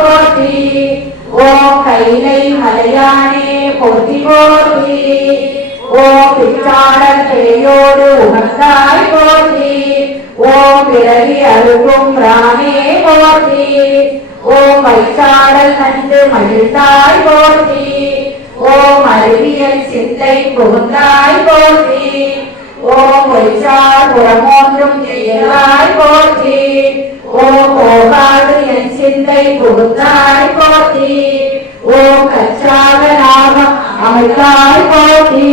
போற்றி. ஓம் கைலை மலையானே போற்றி போற்றி. ஓம் பிச்சாடல் பேயோடு உகந்தாய் போற்றி. ஓம் பிறவி அருகும் ராமே போற்றி. ஓம் வைச்சாடல் நன்று மகிழ்ந்தாய் போற்றி. ஓம் அறிவியல் சிந்தை புகுந்தாய் போற்றி. ஓம் வைச்சார் புறமோன்றும் செய்யாய் போற்றி. ஓம் போகாது என் சிந்தை புகுந்தாய் போற்றி. ஓம் கச்சாக நாகம் அமைத்தாய் போற்றி.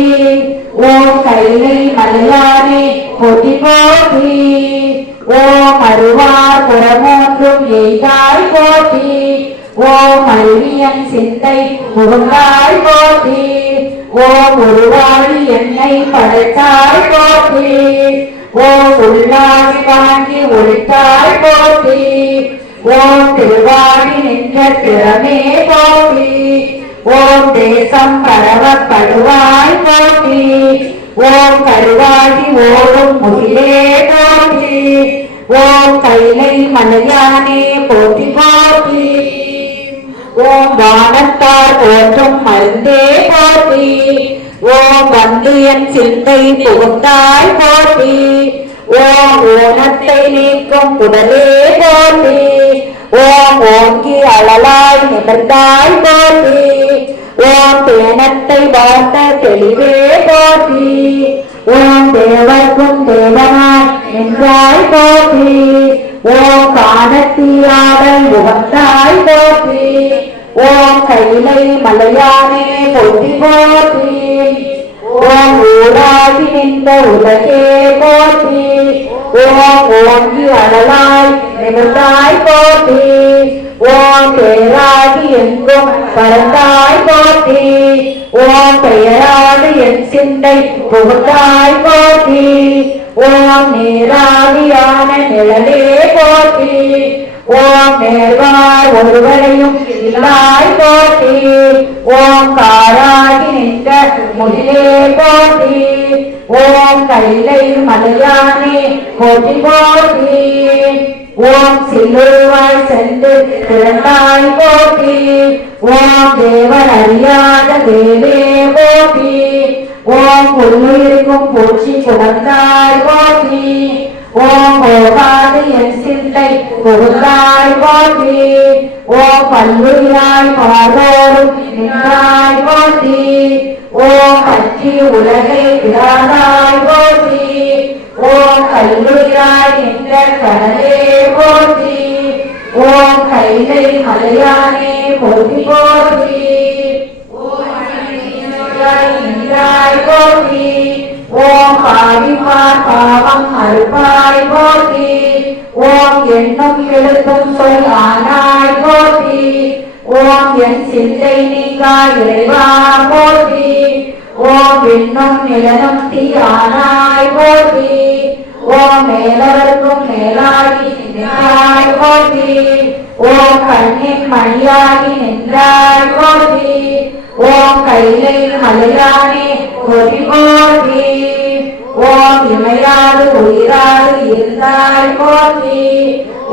ஓம் கைலை மலையானே போற்றி போற்றி. ஓம் அருவார் புறமோன்றும் எய்தாய் போற்றி. ஓம் அறிவியன் சிந்தை புகுந்தாய் போற்றி. ஓம் உருவாழி என்னை படைத்தாய் போற்றி. ஓம் உள்ளாடி வாங்கி ஒழித்தாய் போற்றி. ஓம் திருவாடி நின்ற திறமே போற்றி. ஓம் தேசம் பரவப்படுவாய் போற்றி. ஓம் கருவாடி ஓடும் முகிலே போற்றி. ஓம் கைலை மலையானே போற்றி போற்றி. ஓம் வானத்தார் போற்றும் மருந்தே போற்றி. ஓம் வந்து என் சிந்தை புகுந்தாய் போற்றி. ஓம் ஊனத்தை நீக்கும் உடலே போற்றி. ஓம் ஓங்கி அழலாய் நிமிர்ந்தாய் போற்றி. ஓம் தேனத்தை வாழ்ந்த தெளிவே போற்றி. ஓம் தேவர்க்கும் தேவனாய் நின்றாய் போற்றி. ஓம் காணத்தீயாடல் உகந்தாய் போற்றி. ஓம் கைலை மலையானே போற்றி போற்றி. ஓம் ஊராகி நின்ற உலகே போற்றி. ஓம் ஓங்கி அழலாய் நிமிர்ந்தாய் போற்றி. ஓம் பேராகி எங்கும் பறந்தாய் போற்றி. ஓம் பெயராது என் சிந்தை புகுந்தாய் போற்றி. ஓம் நேராகியான நிழலே போற்றி. ஓம் நேர்வார் ஒருவரையும் இல்லாய் போற்றி. ஓம் காராகி நின்ற முகிலே போற்றி. ஓம் கைலை மலையானே போற்றி போற்றி. ஓம் சில்லுருவாய் சென்று திறந்தாய் போற்றி. ஓம் தேவர் அறியாத தேவே போற்றி. ஓம் புல்லுயிருக்கும் பூச்சி புகழ்ந்தாய் போற்றி. ஓம் போகாது என் சிந்தை புகுந்தாய் போற்றி. ஓம் பல்லுயிராய் பாரோடும் நின்றாய் போற்றி. ஓம் கட்சி உலகை விடாதாய் போற்றி. ஓம் கல்லுயிராய் நின்ற கடலே போற்றி. ஓம் கைலை மலையானே போற்றி போற்றி. நின்றாய் போற்றி. ஓம் பாவிமார் பாவம் அறுப்பாய் போற்றி. ஓம் எண்ணும் எழுத்தும் சொல் ஆனாய் போற்றி. ஓம் என் சிந்தை நீங்கா இறைவா போற்றி. ஓம் விண்ணும் நிலனும் தீயானாய் போற்றி. ஓம் மேலவர்க்கும் மேலாகி நின்றாய் போற்றி. ஓம் கண்ணின் மணியாகி நின்றாய் போற்றி. ஓம் கைலை மலையானே போற்றி போற்றி. ஓம் இமையாது உயிராது இருந்தாய் போற்றி.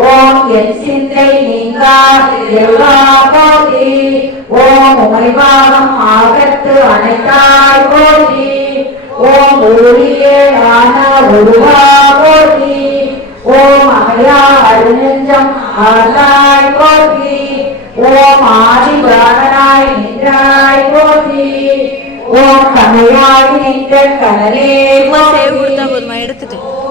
ஓம் என் சிந்தை நீங்கா எவ்வா போற்றி. ஓம் உமைவாகம் ஆகத்து அனைத்தாய் போற்றி. ஓம் ஊழியே ஆன உருவா போற்றி. ஓம் அகையா அருநெஞ்சம் ஆதாய் போற்றி. ஓம் ஆதி பிராணனாய் நின்றாய் போற்றி. ஓம் கமையாகி நின்ற கடலே